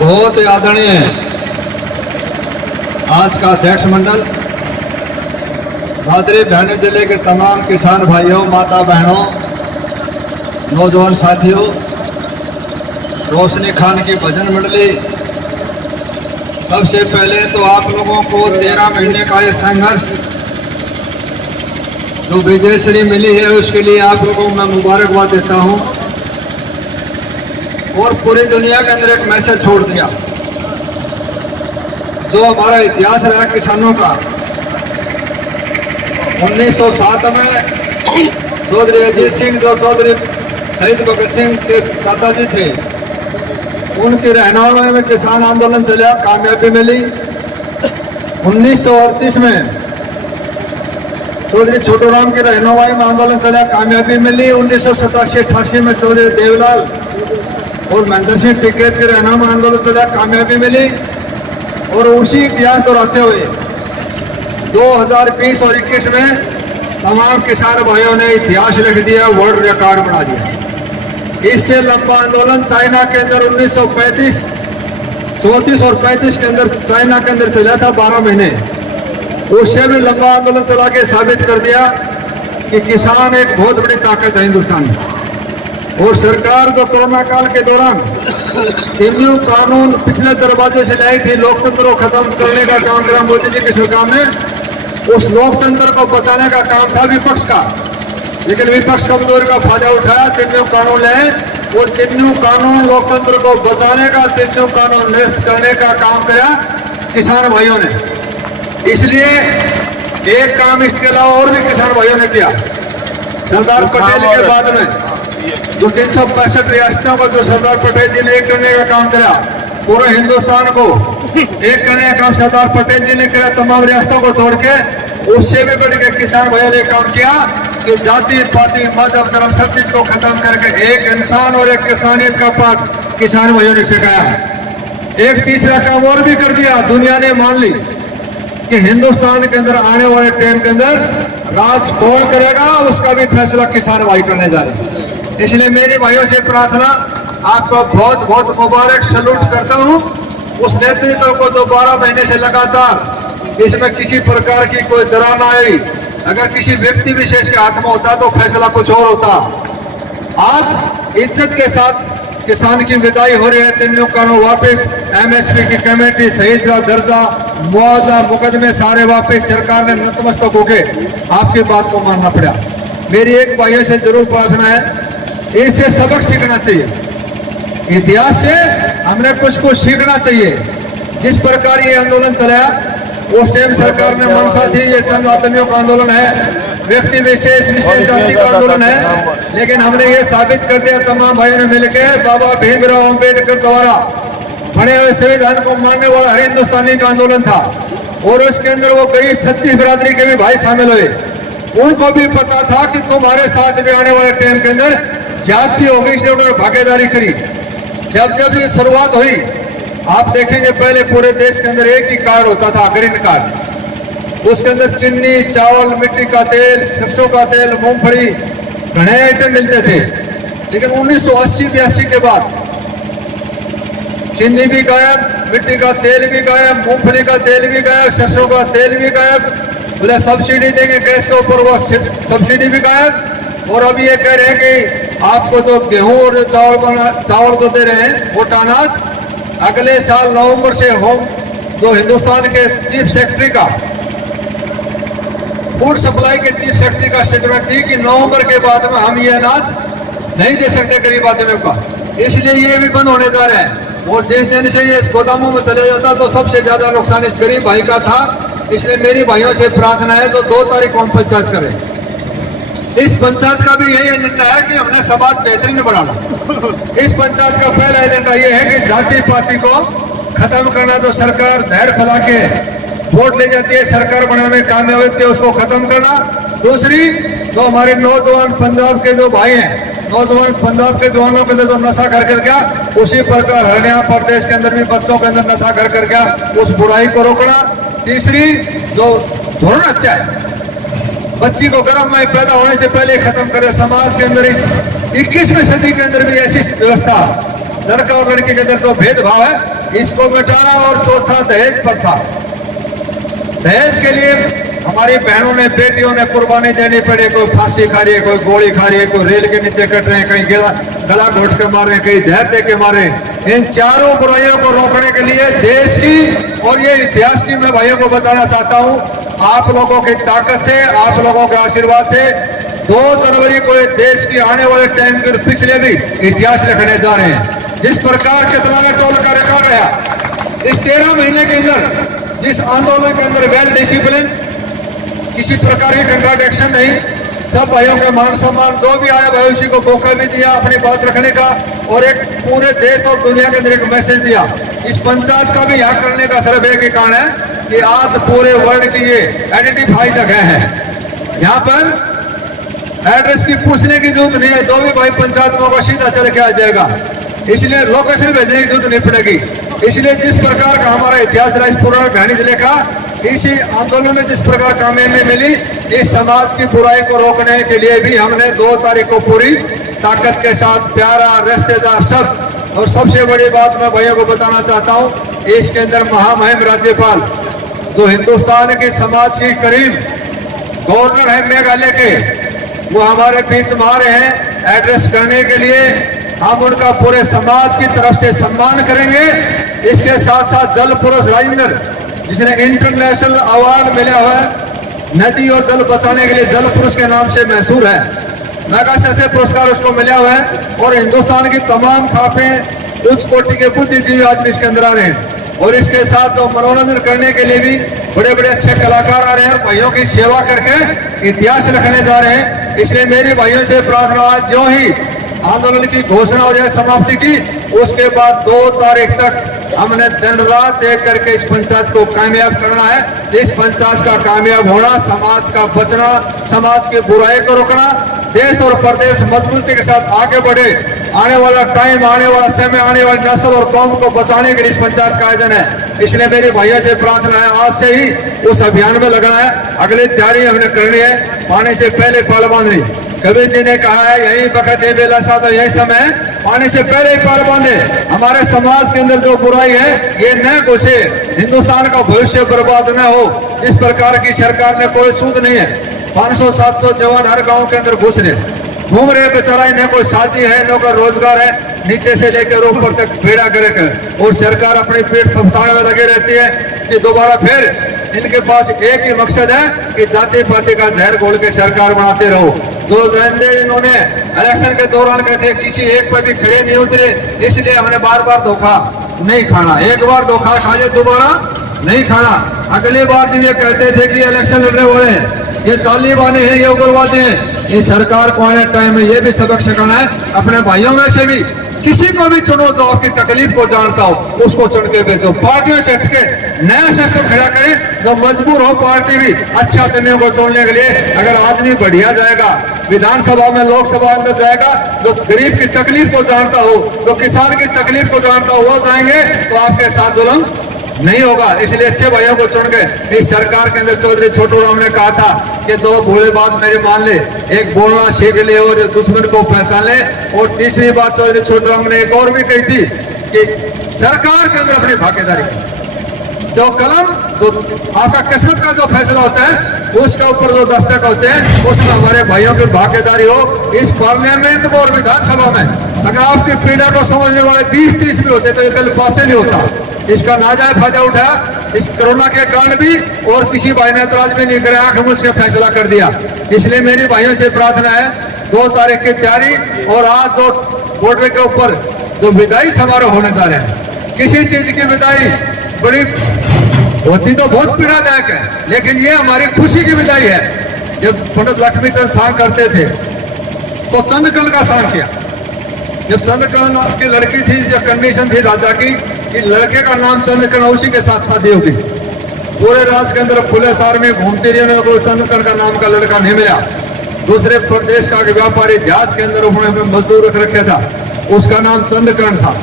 बहुत आदरणीय आज का अध्यक्ष मंडल, भादरी भिवानी जिले के तमाम किसान भाइयों, माता बहनों, नौजवान साथियों, रोशनी खान की भजन मंडली, सबसे पहले तो आप लोगों को 13 महीने का ये संघर्ष जो विजयश्री मिली है उसके लिए आप लोगों को मैं मुबारकबाद देता हूं। और पूरी दुनिया के अंदर एक मैसेज छोड़ दिया। जो हमारा इतिहास रहा किसानों का, 1907 में चौधरी अजीत सिंह, जो चौधरी शहीद भगत सिंह के चाचा जी थे, उनकी रहनुमाई में किसान आंदोलन चला, कामयाबी मिली। 1938 में चौधरी छोटूराम की रहनुमाई में आंदोलन चला, कामयाबी मिली। 1987-88 में चौधरी देवलाल और महेंद्र सिंह टिकैत के रहनुमाई में आंदोलन चला, कामयाबी मिली। और उसी इतिहास दोहराते हुए 2020 और 21 में तमाम किसान भाइयों ने इतिहास लिख दिया, वर्ल्ड रिकॉर्ड बना दिया। इससे लंबा आंदोलन चाइना के अंदर 1935, 34 और 35 के अंदर चाइना के अंदर चला था 12 महीने। उससे भी लंबा आंदोलन चला के साबित कर दिया कि किसान एक बहुत बड़ी ताकत है हिंदुस्तान में। और सरकार जो कोरोना काल के दौरान न्यू कानून पिछले दरवाजे से लाई थी, लोकतंत्र को खत्म करने का काम करा मोदी जी की सरकार ने। उस लोकतंत्र को बचाने का काम था विपक्ष का, लेकिन विपक्ष कमजोरी का फायदा उठाया, तीनों कानून लाए। वो तीनों कानून लोकतंत्र को बचाने का, तीनों कानून निरस्त करने का काम किया किसान भाइयों ने। इसलिए एक काम इसके अलावा और भी किसान भाइयों ने किया। सरदार पटेल के बाद में जो 365 रियासतों को जो सरदार पटेल जी ने एक करने का काम किया, पूरे हिंदुस्तान को एक करने का काम सरदार पटेल जी ने किया, तमाम रियासतों को तोड़ के। उससे भी बढ़ के किसान भाइयों ने काम किया कि जाति पाति मजहब धर्म सब चीज को खत्म करके एक इंसान और एक किसानियत का पाठ किसान भाइयों ने सिखाया। एक तीसरा काम और भी कर दिया, दुनिया ने मान ली कि हिंदुस्तान के अंदर आने वाले टाइम के अंदर राज कौन करेगा, उसका भी फैसला किसान भाई करने जा रहे हैं। इसलिए मेरे भाइयों से प्रार्थना, आपको बहुत बहुत मुबारक, सैल्यूट करता हूं उस नेतृत्व को जो 12 महीने से लगातार इसमें किसी प्रकार की कोई दरार ना आई। अगर किसी व्यक्ति विशेष के हाथ में होता तो फैसला कुछ और होता। आज इज्जत के साथ किसान की विदाई हो रही है, तीनों कानून वापस, MSP की कमेटी, शहीद का दर्जा, मुआवजा, मुकदमे सारे वापस। सरकार ने नतमस्तक होके आपकी बात को मानना पड़ा। मेरी एक भाइयों से जरूर प्रार्थना है, इससे सबक सीखना चाहिए, इतिहास से हमने कुछ सीखना चाहिए। जिस प्रकार ये आंदोलन चलाया उस टाइम सरकार ने मनसा थी ये चंद आदमियों का आंदोलन है, व्यक्ति विशेष जाति का आंदोलन है, लेकिन हमने ये साबित कर दिया तमाम भाइयों ने मिलकर, बाबा भीमराव अम्बेडकर द्वारा बने हुए संविधान को मानने वाला हर हिंदुस्तानी का आंदोलन था। और उसके अंदर वो गरीब छत्तीस बिरादरी के भी भाई शामिल हुए। उनको भी पता था कि तुम्हारे साथ भी आने वाले टाइम के अंदर जाति होगी, इसलिए उन्होंने भागीदारी करी। जब ये शुरुआत हुई, आप देखेंगे पहले पूरे देश के अंदर एक ही कार्ड होता था, ग्रीन कार्ड। उसके अंदर चीनी, चावल, मिट्टी का तेल, सरसों का तेल, मूंगफली, घने आइटम मिलते थे। लेकिन 1980-82 के बाद चीनी भी गायब, मिट्टी का तेल भी गायब, मूंगफली का तेल भी गायब, सरसों का तेल भी गायब। बोले सब्सिडी देंगे गैस के ऊपर, वो सब्सिडी भी गायब। और अब ये कह रहे हैं कि आपको जो गेहूं और चावल तो दे रहे हैं, मोटा अनाज, अगले साल नवंबर से होम जो हिंदुस्तान के चीफ सेक्रेटरी का, फूड सप्लाई के चीफ सेक्रेटरी का स्टेटमेंट थी कि नवंबर के बाद में हम ये अनाज नहीं दे सकते गरीब आदमियों का, इसलिए ये भी बंद होने जा रहे हैं। और जिस दिन से ये गोदामों में चले जाता तो सबसे ज्यादा नुकसान इस गरीब भाई का था। इसलिए मेरी भाइयों से प्रार्थना है तो 2 तारीख को हम पंचायत करें। इस पंचायत का भी यही एजेंडा है कि हमने समाज बेहतरीन बनाना। इस पंचायत का पहला एजेंडा ये है कि जाति पाति को खत्म करना। जो सरकार जहर फैला के वोट ले जाती है, सरकार बनाने में कामयाब होती है, उसको खत्म करना। दूसरी, जो हमारे नौजवान पंजाब के जो भाई हैं, नौजवान पंजाब के जवानों के अंदर जो नशा कर गया, उसी प्रकार हरियाणा प्रदेश के अंदर भी बच्चों के अंदर नशा कर गया, उस बुराई को रोकना। तीसरी, जो भ्रूण हत्या है, बच्ची को गर्भ में पैदा होने से पहले खत्म करे। समाज के अंदर इस 21वीं सदी के अंदर भी ऐसी व्यवस्था लड़का और लड़की के अंदर जो भेदभाव है इसको मिटाना, और चौथा दहेज प्रथा। दहेज के लिए हमारी बहनों ने, बेटियों ने कुर्बानी देनी पड़ी, कोई फांसी खा रही है, कोई गोली खा रही है, कोई रेल के नीचे कट रहे हैं, कहीं गला घोट के मार रहे हैं, कहीं जहर दे के मार रहे हैं। इन चारों बुराइयों को रोकने के लिए देश की और ये इतिहास की मैं भाइयों को बताना चाहता हूं, आप लोगों की ताकत से, आप लोगों के आशीर्वाद से 2 जनवरी को देश की आने वाले टाइम के पिछले भी इतिहास लिखने जा रहे हैं। जिस प्रकार चितलाना टोल का रिकॉर्ड रहा इस 13 महीने के अंदर, जिस आंदोलन के अंदर वेल डिसिप्लिन, किसी प्रकार की कंट्राडिक्शन नहीं, सब भाइयों के मान सम्मान, जो भी आया भाई उसी को मौका भी दिया अपनी बात रखने का, और एक पूरे देश और दुनिया के अंदर एक मैसेज दिया। इस पंचायत का भी यहाँ करने का सिर्फ एक ही कारण है कि आज पूरे वर्ल्ड की ये आइडेंटिफाई जगह है, यहाँ पर एड्रेस की पूछने की जरूरत नहीं है, जो भी भाई पंचायत में सीधा चल के आ जाएगा, इसलिए लोकेशन भेजने की जरूरत नहीं पड़ेगी। इसलिए जिस प्रकार का हमारा इतिहास रहा इस पूरा भिवानी जिले का, इसी आंदोलन में जिस प्रकार कामयाबी मिली, इस समाज की बुराई को रोकने के लिए भी हमने 2 तारीख को पूरी ताकत के साथ प्यारा रिश्तेदार सब, और सबसे बड़ी बात मैं भाइयों को बताना चाहता हूँ, इसके अंदर महामहिम राज्यपाल जो हिंदुस्तान के समाज की करीब गवर्नर है मेघालय के, वो हमारे बीच में आ रहे हैं एड्रेस करने के लिए। हम उनका पूरे समाज की तरफ से सम्मान करेंगे। इसके साथ साथ जल पुरुष राजेंद्र, जिसने इंटरनेशनल अवार्ड मिला हुआ है, नदी और जल बचाने के लिए जल पुरुष के नाम से मशहूर है, मैगसेसे पुरस्कार उसको मिला हुआ है, और हिंदुस्तान की तमाम खापें उच्च कोटि के बुद्धिजीवी आदमी इसके अंदर आ रहे हैं। और इसके साथ जो मनोरंजन करने के लिए भी बड़े बड़े अच्छे कलाकार आ रहे हैं, और भाइयों की सेवा करके इतिहास लिखने जा रहे हैं। इसलिए मेरे भाइयों से प्रार्थना, आज जो ही आंदोलन की घोषणा हो जाए समाप्ति की, उसके बाद 2 तारीख तक हमने दिन रात देख करके इस पंचायत को कामयाब करना है। इस पंचायत का कामयाब होना, समाज का बचना, समाज की बुराई को रोकना, देश और प्रदेश मजबूती के साथ आगे बढ़े, आने वाला टाइम, आने वाला समय, आने वाली नस्ल और कौम को बचाने के लिए इस पंचायत का आयोजन है। इसलिए मेरी भाइयों से प्रार्थना है, आज से ही उस अभियान में लगना है। अगली तैयारी हमने करनी है, पानी से पहले पाल बांधनी। कबीर जी ने कहा है, यही वक्त है बेला सा, तो यही समय है, पानी से पहले ही पाल बांधे। हमारे समाज के अंदर जो बुराई है ये न घुसे, हिंदुस्तान का भविष्य बर्बाद न हो। जिस प्रकार की सरकार ने कोई सूद नहीं है, 500-700 जवान हर गांव के अंदर घूम रहे बेचारा, इन्हें कोई शादी है, न कोई रोजगार है, नीचे से लेकर ऊपर तक बेड़ा गर्क, और सरकार अपनी पीठ थपथाने में लगी रहती है कि दोबारा फिर इनके पास एक ही मकसद है कि जाति पाति का जहर घोल के सरकार बनाते रहो। जो इन्होंने इलेक्शन के दौरान कहते किसी एक पर भी खड़े नहीं उतरे, इसलिए हमने बार बार धोखा नहीं खाना। एक बार धोखा खा जाए दोबारा नहीं खाना। अगली बार जब ये कहते थे कि इलेक्शन लड़ने वाले ये तालिबानी है, ये उग्रवादी है, ये सरकार को आने टाइम में ये भी सबक सिखाना है। अपने भाइयों में से भी किसी को भी चुनो जो आपकी तकलीफ को जानता हो, उसको चुन के भेजो। पार्टियों से हटके नया सिस्टम खड़ा करें, जो मजबूर हो पार्टी भी अच्छे आदमियों को चुनने के लिए। अगर आदमी बढ़िया जाएगा, विधानसभा में, लोकसभा अंदर जाएगा, जो गरीब की तकलीफ को जानता हो, जो किसान की तकलीफ को जानता हो, वो जाएंगे तो आपके साथ जुल्म नहीं होगा। इसलिए अच्छे भाइयों को चुन के इस सरकार के अंदर चौधरी छोटू राम ने कहा था कि 2 भोले बात मेरी मान ले, एक बोलना सीख ले और दुश्मन को पहचान ले। और तीसरी बात चौधरी छोटू राम ने एक और भी कही थी कि सरकार के अंदर अपनी भागीदारी, जो कलम, जो आपका किस्मत का जो फैसला होता है उसके ऊपर जो दस्तक होते हैं, उसमें हमारे भाइयों की भागीदारी हो। इस पार्लियामेंट में और विधानसभा में अगर आपकी पीड़ा को समझने वाले 20-30 भी होते तो ये बिल पास नहीं होता। इसका नाजायज फायदा उठाया इस कोरोना के कारण भी, और किसी भाई ने एतराज भी नहीं करे, आंख मूंद के फैसला कर दिया। इसलिए मेरी भाइयों से प्रार्थना है, 2 तारीख की तैयारी, और आज जो बॉर्डर के ऊपर जो विदाई समारोह होने जा रहे हैं, किसी चीज की विदाई बड़ी होती तो बहुत पीड़ादायक है, लेकिन ये हमारी खुशी की विदाई है। जब पंडित लक्ष्मी चंद सांग करते थे तो चंद्रकर्ण का सांग किया। जब चंद्रकर्ण नाम की लड़की थी, जो कंडीशन थी राजा की कि लड़के का नाम चंद्रकर्ण, उसी के साथ शादी होगी। पूरे राज्य के अंदर पुलिस आर्मी घूमती रही, उन्हें कोई चंद्रकर्ण का नाम का लड़का नहीं मिला। दूसरे प्रदेश का व्यापारी जहाज के अंदर उन्होंने मजदूर रख रखे था, उसका नाम चंद्रकर्ण था।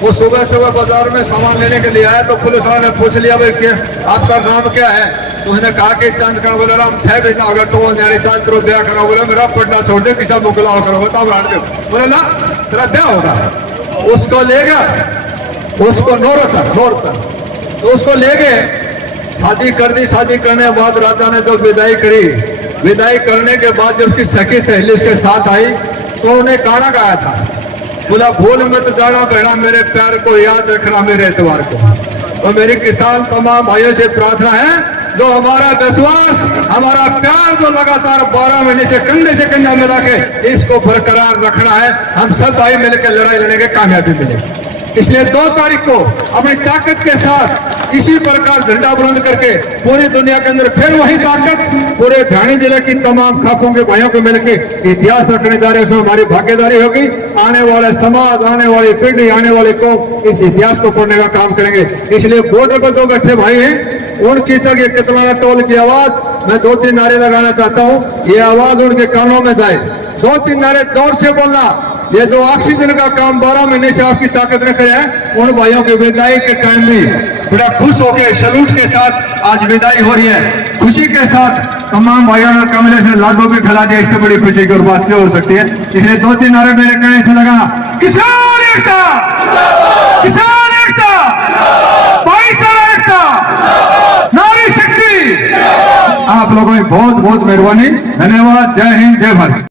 वो सुबह सुबह बाजार में सामान लेने के लिए आया तो पुलिस वाले ने पूछ लिया, भाई क्या आपका नाम क्या है? तो उसने कहा कि चंद्रकर्ण। बोले राम 6 महीना होगा तो चांद करो ब्याह कराओ। बोले मेरा पढ़ना छोड़ दे, किसा मुकलाओ करो, बताओ राट दे। बोले ला तेरा ब्याह होगा। उसको ले गया, उसको नौरतन तो उसको ले गए, शादी कर दी। शादी करने के बाद राजा ने जब विदाई करी, विदाई करने के बाद जब उसकी सखी सहेली उसके साथ आई तो उन्हें गाना गाया था, बोला भूल मत जाना बहना मेरे प्यार को, याद रखना मेरे एतवार को। तो मेरी किसान तमाम भाइयों से प्रार्थना है, जो हमारा विश्वास, हमारा प्यार जो लगातार 12 महीने से कंधा मिला के इसको बरकरार रखना है, हम सब भाई मिलकर लड़ाई लड़ेंगे, कामयाबी मिलेगी। इसलिए 2 तारीख को अपनी ताकत के साथ इसी प्रकार झंडा बुलंद करके पूरी दुनिया के अंदर फिर वही ताकत पूरे भिवानी जिले की तमाम खाकों के भाइयों को मिलकर इतिहास रखने जा रहे हैं। उसमें हमारी भागीदारी होगी। आने वाले समाज, आने वाली पीढ़ी, आने वाले कौम इस इतिहास को पढ़ने का काम करेंगे। इसलिए बॉर्डर पर जो बैठे भाई हैं उनकी तक ये कितना टोल की आवाज मैं 2-3 नारे लगाना चाहता हूँ, ये आवाज उनके कानों में जाए। 2-3 नारे जोर से बोलना। ये जो ऑक्सीजन का काम 12 महीने से आपकी ताकत रख रहे हैं, उन भाइयों की विदाई के टाइम भी बड़ा खुश होकर सैल्यूट के साथ आज विदाई हो रही है। खुशी के साथ तमाम भाइयों ने कमले से लाडू भी खिला दिया, इससे बड़ी खुशी की और बात क्या हो सकती है। इसलिए 2-3 नारे मेरे कहने से लगाना। किसान एकता, किसान एकता, भाईचारा एकता, नारी शक्ति। आप लोगों की बहुत बहुत मेहरबानी, धन्यवाद। जय हिंद, जय भारत।